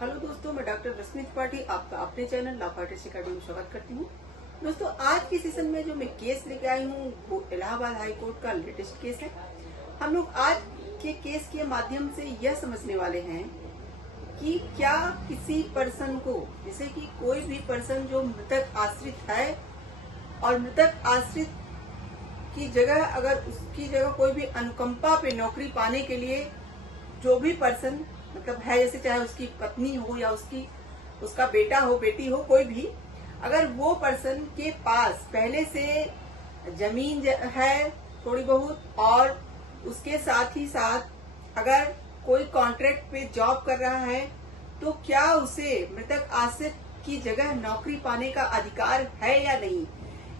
Hello दोस्तों, मैं doctor रश्मि त्रिपाठी आपका अपने चैनल लॉ आर्टिस्ट अकेडमी में स्वागत करती हूँ। दोस्तों, आज के सेशन में जो मैं केस लेके आई हूँ वो इलाहाबाद हाई कोर्ट का लेटेस्ट केस है। हम लोग आज के केस के माध्यम से यह समझने वाले हैं कि क्या किसी पर्सन को, जैसे कि कोई भी पर्सन जो मृतक आश्रित है और मृतक आश्रित की जगह अगर उसकी जगह कोई भी अनुकंपा पे नौकरी पाने के लिए जो भी पर्सन मतलब है, जैसे चाहे उसकी पत्नी हो या उसका बेटा हो, बेटी हो, कोई भी, अगर वो पर्सन के पास पहले से जमीन है थोड़ी बहुत और उसके साथ ही साथ अगर कोई कॉन्ट्रैक्ट पे जॉब कर रहा है, तो क्या उसे मृतक आश्रित की जगह नौकरी पाने का अधिकार है या नहीं।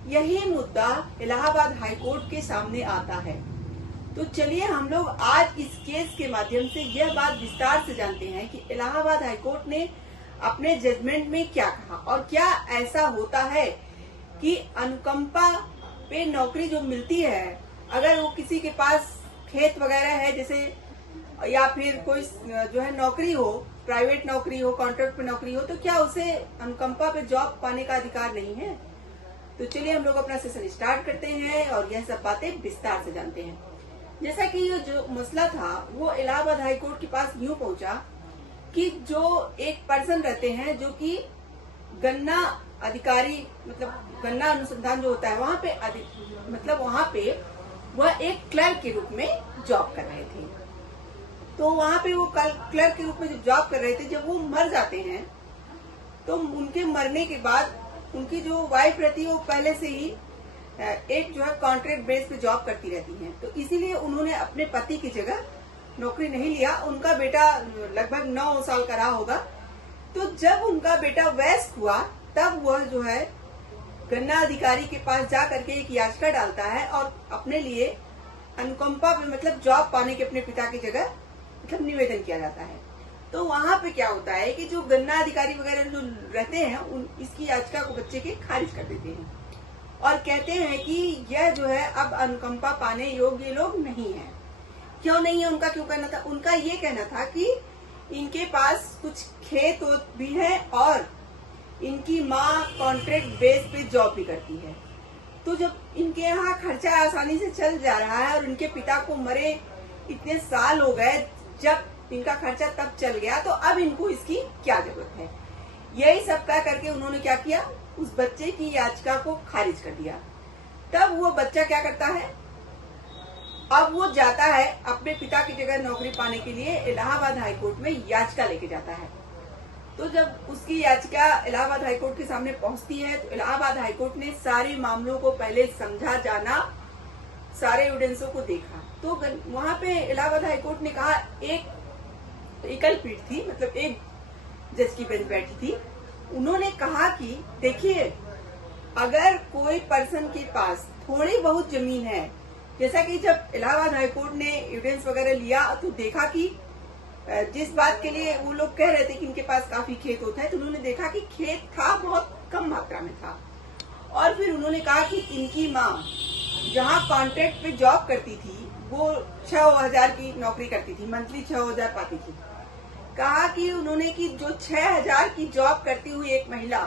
यही मुद्दा इलाहाबाद हाई कोर्ट के सामने आता है। तो चलिए हम लोग आज इस केस के माध्यम से यह बात विस्तार से जानते हैं कि इलाहाबाद हाई कोर्ट ने अपने जजमेंट में क्या कहा और क्या ऐसा होता है कि अनुकंपा पे नौकरी जो मिलती है, अगर वो किसी के पास खेत वगैरह है जैसे, या फिर कोई जो है नौकरी हो, प्राइवेट नौकरी हो, कॉन्ट्रैक्ट पे नौकरी हो, तो क्या उसे अनुकंपा पे जॉब पाने का अधिकार नहीं है। तो चलिए हम लोग अपना सेशन स्टार्ट करते हैं और यह सब बातें विस्तार से जानते हैं। जैसा कि ये जो मसला था वो इलाहाबाद हाई कोर्ट के पास यूं पहुंचा कि जो एक पर्सन रहते हैं जो कि गन्ना अधिकारी, मतलब गन्ना अनुसंधान जो होता है वहां पे मतलब वहां पे वह एक क्लर्क के रूप में जॉब कर रहे थे। तो वहां पे वो क्लर्क के रूप में जब जॉब कर रहे थे, जब वो मर जाते हैं तो उनके मरने के बाद उनकी जो वाइफ रहती है वो पहले से ही एक जो है कॉन्ट्रैक्ट बेस पे जॉब करती रहती हैं। तो इसीलिए उन्होंने अपने पति की जगह नौकरी नहीं लिया। उनका बेटा लगभग 9 साल का रहा होगा। तो जब उनका बेटा वयस्क हुआ तब वह जो है गन्ना अधिकारी के पास जा करके एक याचिका डालता है और अपने लिए अनुकंपा पे मतलब जॉब पाने के अपने पिता की जगह मतलब निवेदन किया जाता है। तो वहां पे क्या होता है कि जो गन्ना अधिकारी वगैरह जो रहते हैं इसकी याचिका को बच्चे के खारिज कर देते हैं और कहते हैं कि यह जो है अब अनुकंपा पाने योग्य लोग नहीं है। क्यों नहीं है, उनका क्यों कहना था? उनका ये कहना था कि इनके पास कुछ खेत भी है और इनकी माँ कॉन्ट्रैक्ट बेस पे जॉब भी करती है। तो जब इनके यहाँ खर्चा आसानी से चल जा रहा है और उनके पिता को मरे इतने साल हो गए, जब इनका खर्चा तब चल गया, तो अब इनको इसकी क्या जरूरत है। यही सब कह करके उन्होंने क्या किया, उस बच्चे की याचिका को खारिज कर दिया। तब वो बच्चा क्या करता है, अब वो जाता है अपने पिता की जगह नौकरी पाने के लिए इलाहाबाद हाई कोर्ट में याचिका लेके जाता है। तो जब उसकी याचिका इलाहाबाद हाई कोर्ट के सामने पहुंचती है तो इलाहाबाद हाई कोर्ट ने सारे मामलों को पहले समझा, जाना, सारे एविडेंसों को देखा। तो वहां पे इलाहाबाद हाई कोर्ट ने कहा, एक एकल पीठ थी, मतलब एक जज की बेंच बैठी थी। उन्होंने कहा कि देखिए, अगर कोई पर्सन के पास थोड़ी बहुत जमीन है, जैसा कि जब इलाहाबाद हाई कोर्ट ने एविडेंस वगैरह लिया तो देखा कि जिस बात के लिए वो लोग कह रहे थे कि इनके पास काफी खेत होता है, तो उन्होंने देखा कि खेत था, बहुत कम मात्रा में था। और फिर उन्होंने कहा कि इनकी माँ जहाँ कॉन्ट्रैक्ट पे जॉब करती थी वो 6,000 की नौकरी करती थी, मंथली 6,000 पाती थी। कहा कि उन्होंने कि जो 6,000 की जॉब करती हुई एक महिला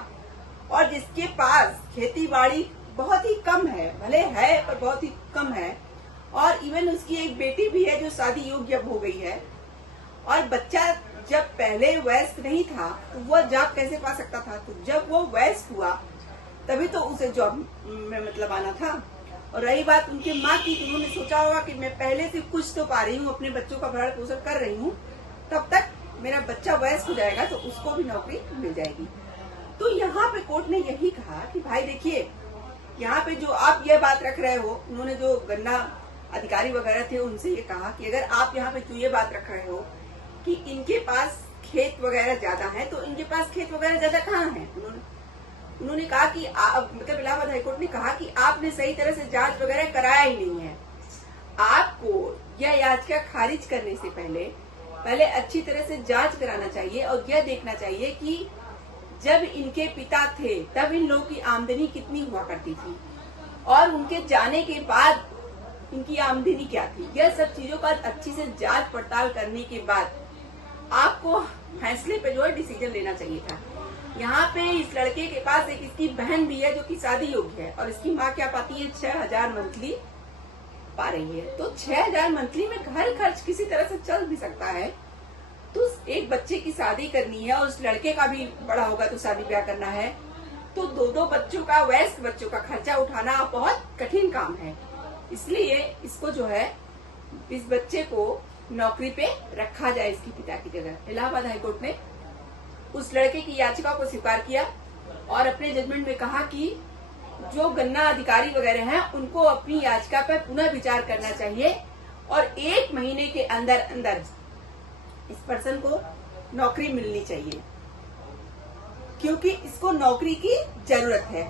और जिसके पास खेती बाड़ी बहुत ही कम है, भले है पर बहुत ही कम है, और इवन उसकी एक बेटी भी है जो शादी योग्य अब हो गई है, और बच्चा जब पहले वयस्क नहीं था तो वह जॉब कैसे पा सकता था। तो जब वो वयस्क हुआ तभी तो उसे जॉब में मतलब आना था। और रही बात उनके माँ की, तो उन्होंने सोचा होगा कि मैं पहले से कुछ तो पा रही हूँ, अपने बच्चों का भरण पोषण कर रही हूँ, तब तक मेरा बच्चा वयस्क हो जाएगा तो उसको भी नौकरी मिल जाएगी। तो यहाँ पे कोर्ट ने यही कहा कि भाई देखिए, यहाँ पे जो आप ये बात रख रहे हो, उन्होंने जो गन्ना अधिकारी वगैरह थे उनसे ये कहा कि अगर आप यहाँ पे जो ये बात रख रहे हो कि इनके पास खेत वगैरह ज्यादा है, तो इनके पास खेत वगैरह ज्यादा कहाँ है। उन्होंने कहा कि मतलब इलाहाबाद हाईकोर्ट ने कहा कि आपने सही तरह से जांच वगैरह कराया ही नहीं है। आपको यह याचिका खारिज करने से पहले अच्छी तरह से जांच कराना चाहिए और यह देखना चाहिए कि जब इनके पिता थे तब इन लोगों की आमदनी कितनी हुआ करती थी और उनके जाने के बाद इनकी आमदनी क्या थी। यह सब चीजों का अच्छी से जांच पड़ताल करने के बाद आपको फैसले पे जो है डिसीजन लेना चाहिए था। यहाँ पे इस लड़के के पास एक इसकी बहन भी है जो कि शादी योग्य है, और इसकी माँ क्या पाती है, 6,000 मंथली पा रही है। तो 6,000 मंथली में घर खर्च किसी तरह से चल भी सकता है। तो एक बच्चे की शादी करनी है और उस लड़के का भी बड़ा होगा तो शादी ब्याह करना है, तो दो बच्चों का, वयस्क बच्चों का खर्चा उठाना बहुत कठिन काम है। इसलिए इसको जो है, इस बच्चे को नौकरी पे रखा जाए इसकी पिता की जगह। इलाहाबाद हाईकोर्ट ने उस लड़के की याचिका को स्वीकार किया और अपने जजमेंट में कहा कि जो गन्ना अधिकारी वगैरह हैं उनको अपनी याचिका पर पुनः विचार करना चाहिए और 1 महीने के अंदर अंदर इस पर्सन को नौकरी मिलनी चाहिए, क्योंकि इसको नौकरी की जरूरत है।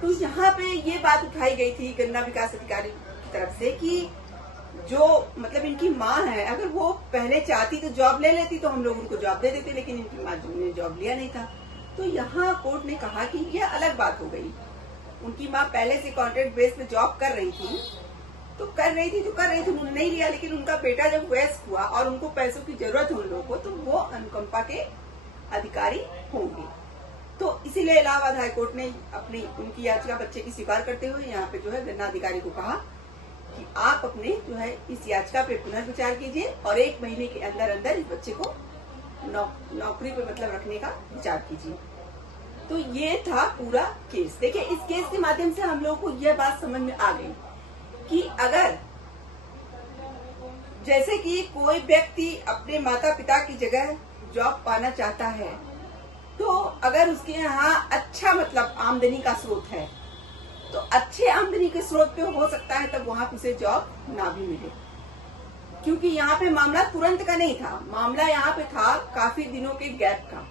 तो यहाँ पे ये बात उठाई गई थी गन्ना विकास अधिकारी की तरफ से कि जो मतलब इनकी माँ है, अगर वो पहले चाहती तो जॉब ले लेती तो हम लोग उनको जॉब दे देते, लेकिन इनकी माँ ने जॉब लिया नहीं था। तो यहाँ कोर्ट ने कहा कि यह अलग बात हो गई। उनकी माँ पहले से कॉन्ट्रैक्ट बेस पे जॉब कर रही थी, उन्होंने नहीं लिया, लेकिन उनका बेटा जब वयस्क हुआ और उनको पैसों की जरूरत है उन लोगों को, तो वो अनुकंपा के अधिकारी होंगे। तो इसीलिए इलाहाबाद हाईकोर्ट ने अपनी उनकी याचिका बच्चे की स्वीकार करते हुए यहाँ पे जो है गन्ना अधिकारी को कहा कि आप अपने जो है इस याचिका पे पुनर्विचार कीजिए और 1 महीने के अंदर अंदर इस बच्चे को नौकरी पे मतलब रखने का विचार कीजिए। तो ये था पूरा केस। देखिए, इस केस के माध्यम से हम लोगों को यह बात समझ में आ गई कि अगर जैसे कि कोई व्यक्ति अपने माता पिता की जगह जॉब पाना चाहता है, तो अगर उसके यहाँ अच्छा मतलब आमदनी का स्रोत है, तो अच्छे आमदनी के स्रोत पे हो सकता है तब वहां उसे जॉब ना भी मिले, क्योंकि यहाँ पे मामला तुरंत का नहीं था, मामला यहाँ पे था काफी दिनों के गैप का।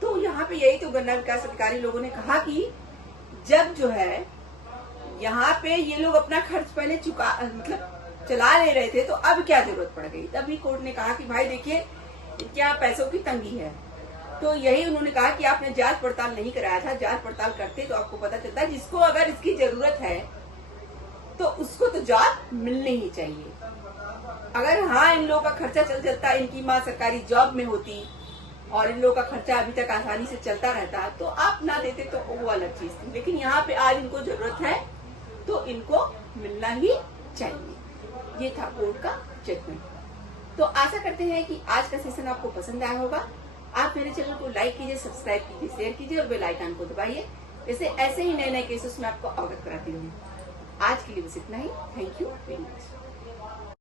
तो यहाँ पे यही तो गन्ना विकास अधिकारी लोगों ने कहा कि जब जो है यहाँ पे ये लोग अपना खर्च पहले मतलब चला ले रहे थे, तो अब क्या जरूरत पड़ गई। तभी कोर्ट ने कहा कि भाई देखिए, क्या पैसों की तंगी है। तो यही उन्होंने कहा कि आपने जांच पड़ताल नहीं कराया था, जांच पड़ताल करते तो आपको पता चलता जिसको अगर इसकी जरूरत है तो उसको तो जॉब मिलनी ही चाहिए। अगर हाँ इन लोगों का खर्चा चलता, इनकी माँ सरकारी जॉब में होती और इन लोगों का खर्चा अभी तक आसानी से चलता रहता, तो आप ना देते तो वो अलग चीज थी। लेकिन यहाँ पे आज इनको जरूरत है तो इनको मिलना ही चाहिए। ये था कोर्ट का जजमेंट। तो आशा करते हैं कि आज का सेशन आपको पसंद आया होगा। आप मेरे चैनल को लाइक कीजिए, सब्सक्राइब कीजिए, शेयर कीजिए और बेल आइकन को दबाइए, जैसे ऐसे ही नए नए केसेस में आपको अवगत कराती रहूँ। आज के लिए बस इतना ही। Thank you very much.